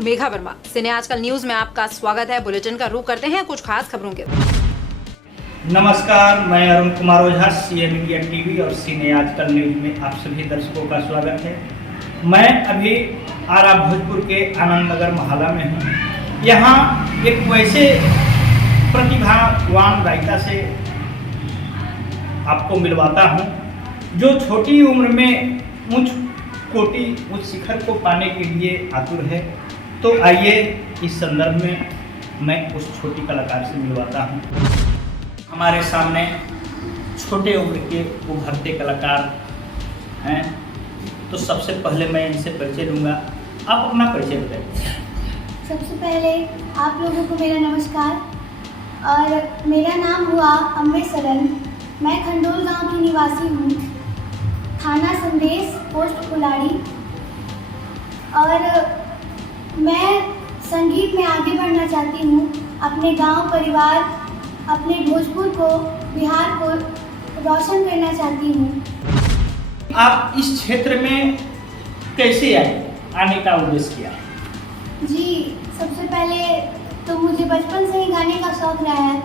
मेघा वर्मा। सिने आजकल न्यूज में आपका स्वागत है। बुलेटिन का रुख करते हैं कुछ खास खबरों के। नमस्कार, मैं Arun Kumar Ojha, CM India TV और सिने आजकल न्यूज में आप सभी दर्शकों का स्वागत है। मैं अभी आरा भोजपुर के आनंद नगर मोहल्ला में हूँ। यहाँ एक वैसे प्रतिभावान रायता से आपको मिलवाता हूँ जो छोटी उम्र में उच्च शिखर को पाने के लिए आतुर है। तो आइए इस संदर्भ में मैं उस छोटी कलाकार से मिलवाता हूँ। हमारे सामने छोटे उम्र के उभरते कलाकार हैं। तो सबसे पहले मैं इनसे परिचय लूँगा। आप अपना परिचय बताइए। सबसे पहले आप लोगों को मेरा नमस्कार और मेरा नाम हुआ अम्बे सरन। मैं खंडोल गांव की निवासी हूँ, थाना संदेश, पोस्ट कुलाड़ी। और मैं संगीत में आगे बढ़ना चाहती हूँ। अपने गांव, परिवार, अपने भोजपुर को, बिहार को रोशन करना चाहती हूँ। आप इस क्षेत्र में कैसे आए, आने का उद्देश्य क्या है? जी, सबसे पहले तो मुझे बचपन से ही गाने का शौक़ रहा है।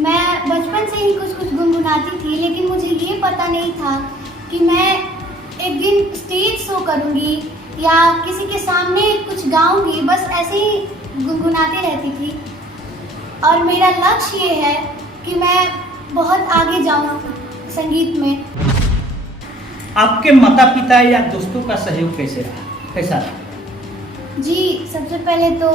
मैं बचपन से ही कुछ गुनगुनाती थी, लेकिन मुझे ये पता नहीं था कि मैं एक दिन स्टेज शो करूँगी या किसी के सामने कुछ गाऊँगी। बस ऐसे ही गुनगुनाती रहती थी और मेरा लक्ष्य ये है कि मैं बहुत आगे जाऊँ संगीत में। आपके माता पिता या दोस्तों का सहयोग कैसा रहा? जी, सबसे पहले तो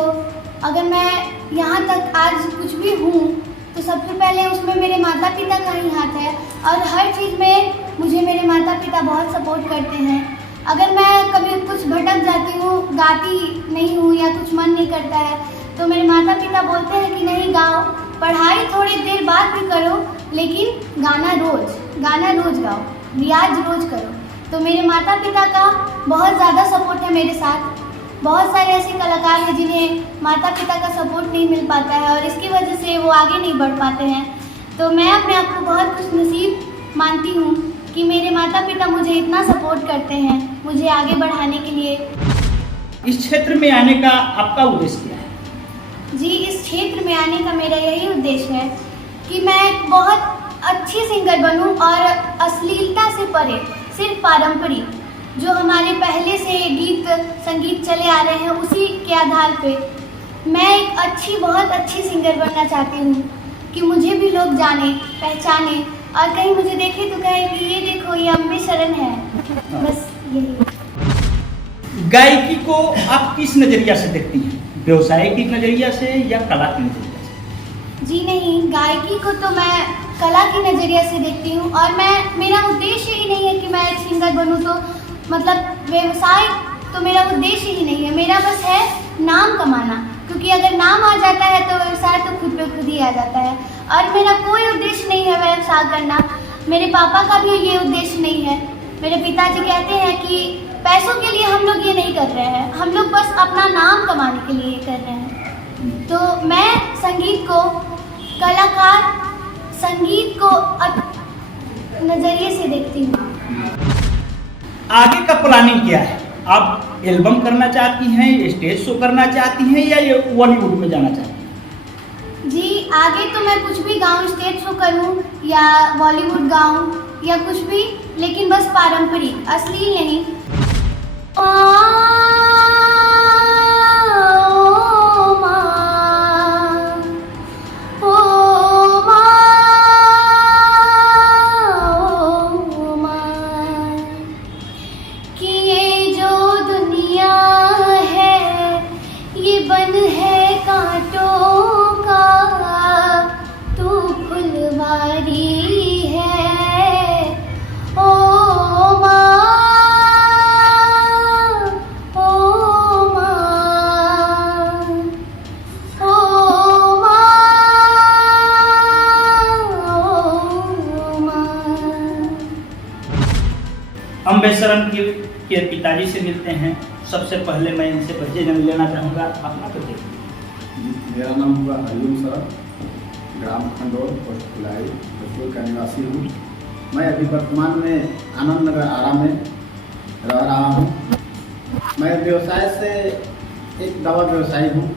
अगर मैं यहाँ तक आज कुछ भी हूँ तो सबसे पहले उसमें मेरे माता पिता का ही हाथ है। और हर चीज़ में मुझे मेरे माता पिता बहुत सपोर्ट करते हैं। अगर मैं कभी कुछ भटक जाती हूँ, गाती नहीं हूँ या कुछ मन नहीं करता है, तो मेरे माता पिता बोलते हैं कि नहीं गाओ, पढ़ाई थोड़ी देर बाद भी करो, लेकिन गाना रोज़ गाओ, रियाज रोज़ करो। तो मेरे माता पिता का बहुत ज़्यादा सपोर्ट है मेरे साथ। बहुत सारे ऐसे कलाकार हैं जिन्हें माता पिता का सपोर्ट नहीं मिल पाता है और इसकी वजह से वो आगे नहीं बढ़ पाते हैं। तो मैं अपने आप को बहुत खुशनसीब मानती हूँ कि मेरे माता पिता मुझे इतना सपोर्ट करते हैं मुझे आगे बढ़ाने के लिए। इस क्षेत्र में आने का आपका उद्देश्य क्या है? जी, इस क्षेत्र में आने का मेरा यही उद्देश्य है कि मैं बहुत अच्छी सिंगर बनूँ और अश्लीलता से परे सिर्फ पारंपरिक जो हमारे पहले से गीत संगीत चले आ रहे हैं उसी के आधार पे मैं एक बहुत अच्छी सिंगर बनना चाहती हूँ कि मुझे भी लोग जाने, पहचाने और कहीं मुझे देखे तो कहे कि ये देखो ये अम्बे सरन है। बस यही। गायकी को आप किस नज़रिया से देखती हैं? व्यवसाय की नज़रिया से या कला की नज़रिया से? जी नहीं, गायकी को तो मैं कला की नज़रिया से देखती हूँ और मेरा उद्देश्य ही नहीं है कि मैं एक सिंगर बनूँ। तो मतलब व्यवसाय तो मेरा उद्देश्य ही नहीं है। मेरा बस है नाम कमाना, क्योंकि अगर नाम आ जाता है तो व्यवसाय तो खुद पे खुद ही आ जाता है। और मेरा कोई उद्देश्य नहीं है व्यवसाय करना। मेरे पापा का भी ये उद्देश्य नहीं है। मेरे पिताजी कहते हैं कि पैसों के लिए हम लोग ये नहीं कर रहे हैं, हम लोग बस अपना नाम कमाने के लिए कर रहे हैं। तो मैं संगीत को, कलाकार संगीत को नज़रिए से देखती हूँ। आगे का प्लानिंग क्या है? आप एल्बम करना चाहती हैं, स्टेज शो करना चाहती हैं या ये बॉलीवुड में जाना चाहती हैं? जी, आगे तो मैं कुछ भी गाऊँ, स्टेज शो करूँ या बॉलीवुड गाऊँ या कुछ भी, लेकिन बस पारंपरिक, अश्लील नहीं। अम्बे सरन के पिताजी से मिलते हैं। सबसे पहले मैं इनसे परिचय लेना चाहूँगा। अपना परिचय। मेरा नाम हुआ हरिओम सरन, ग्राम खंडोल, पोस्ट कुलाड़ी, भोजपुर का निवासी हूँ। मैं अभी वर्तमान में आनंद नगर आरा में रह रहा हूँ। मैं व्यवसाय से एक दवा व्यवसायी हूँ।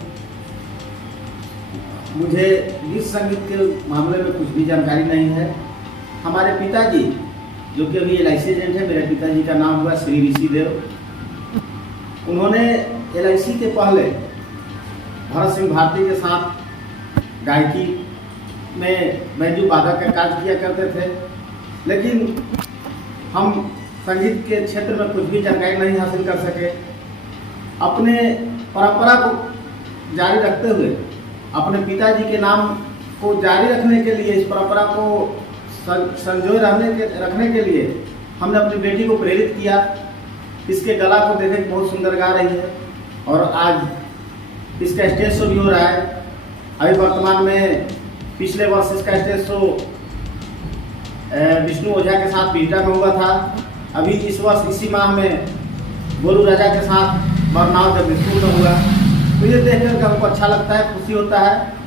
मुझे गीत संगीत के मामले में कुछ भी जानकारी नहीं है। हमारे पिताजी जो कि अभी LIC एजेंट है, मेरे पिताजी का नाम हुआ श्री ऋषि देव। उन्होंने LIC के पहले भरत सिंह भारती के साथ गायकी में बैंजू वादक का कार्य किया करते थे, लेकिन हम संगीत के क्षेत्र में कुछ भी जानकारी नहीं हासिल कर सके। अपने परंपरा को जारी रखते हुए, अपने पिताजी के नाम को जारी रखने के लिए, इस परंपरा को संजोए रखने के लिए हमने अपनी बेटी को प्रेरित किया। इसके गला को देखे बहुत सुंदर गा रही है और आज इसका स्टेज शो भी हो रहा है। अभी वर्तमान में पिछले वर्ष इसका स्टेज शो विष्णु ओझा के साथ बिहटा में हुआ था। अभी इस वर्ष इसी माह में गोलू राजा के साथ बरनाव जगदीशपुर में हुआ। तो ये देख कर हमको अच्छा लगता है, खुशी होता है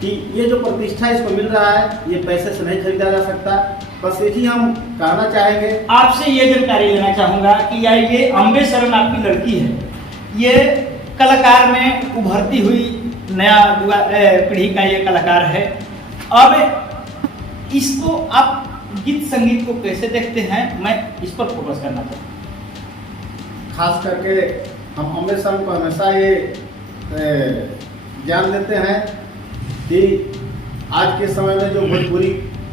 कि ये जो प्रतिष्ठा इसको मिल रहा है ये पैसे से नहीं खरीदा जा सकता। बस यही हम कहना चाहेंगे। आपसे ये जानकारी लेना चाहूँगा कि यार ये अम्बे शरण आपकी लड़की है, ये कलाकार में उभरती हुई नया पीढ़ी का ये कलाकार है। अब इसको आप गीत संगीत को कैसे देखते हैं, मैं इस पर फोकस करना चाहता हूँ। खास करके हम अम्बे शरण को हमेशा ये ज्ञान देते हैं कि आज के समय में जो भोजपुरी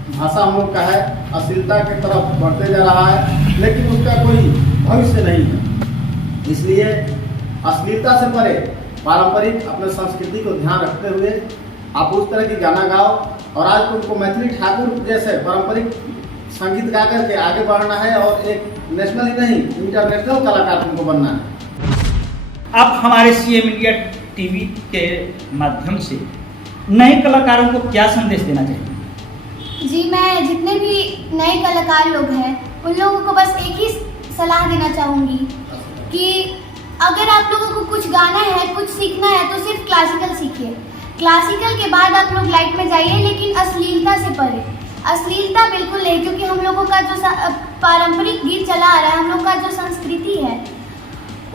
भाषा हम लोग का है अश्लीलता की तरफ बढ़ते जा रहा है, लेकिन उसका कोई भविष्य नहीं है। इसलिए अश्लीलता से परे पारंपरिक अपने संस्कृति को ध्यान रखते हुए आप उस तरह की गाना गाओ और आज उनको मैथिली ठाकुर जैसे पारंपरिक संगीत गा करके आगे बढ़ना है और एक नेशनल ही नहीं इंटरनेशनल कलाकार तुमको बनना है। आप हमारे CM इंडिया TV के माध्यम से नए कलाकारों को क्या संदेश देना चाहिए? जी, मैं जितने भी नए कलाकार लोग हैं उन लोगों को बस एक ही सलाह देना चाहूँगी कि अगर आप लोगों को कुछ गाना है, कुछ सीखना है तो सिर्फ क्लासिकल सीखिए। क्लासिकल के बाद आप लोग लाइट में जाइए, लेकिन अश्लीलता से परे। अश्लीलता बिल्कुल नहीं, क्योंकि हम लोगों का जो पारंपरिक गीत चला आ रहा है, हम लोग का जो संस्कृति है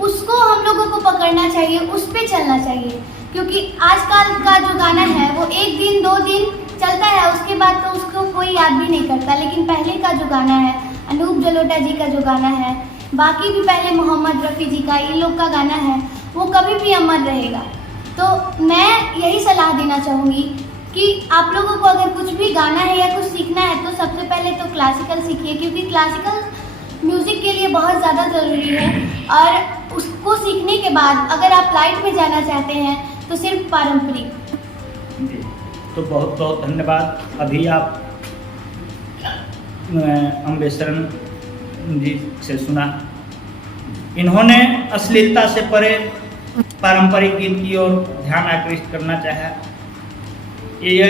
उसको हम लोगों को पकड़ना चाहिए, उस पर चलना चाहिए। क्योंकि आजकल का जो गाना है वो 1 दिन 2 दिन चलता है, उसके बाद तो उसको कोई याद भी नहीं करता। लेकिन पहले का जो गाना है, अनूप जलोटा जी का जो गाना है, बाकी भी पहले मोहम्मद रफ़ी जी का, इन लोग का गाना है, वो कभी भी अमर रहेगा। तो मैं यही सलाह देना चाहूँगी कि आप लोगों को अगर कुछ भी गाना है या कुछ सीखना है तो सबसे पहले तो क्लासिकल सीखिए, क्योंकि क्लासिकल म्यूज़िक के लिए बहुत ज़्यादा ज़रूरी है। और उसको सीखने के बाद अगर आप लाइट में जाना चाहते हैं तो सिर्फ पारंपरिक। जी, तो बहुत बहुत धन्यवाद। अभी आप अम्बे शरण जी से सुना, इन्होंने अश्लीलता से परे पारंपरिक गीत की ओर ध्यान आकृष्ट करना चाहा। ये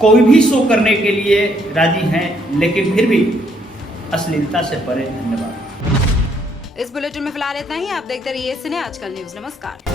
कोई भी शो करने के लिए राजी हैं, लेकिन फिर भी अश्लीलता से परे। धन्यवाद। इस बुलेटिन में फिलहाल इतना ही। आप देखते रहिए सिने आजकल न्यूज़। नमस्कार।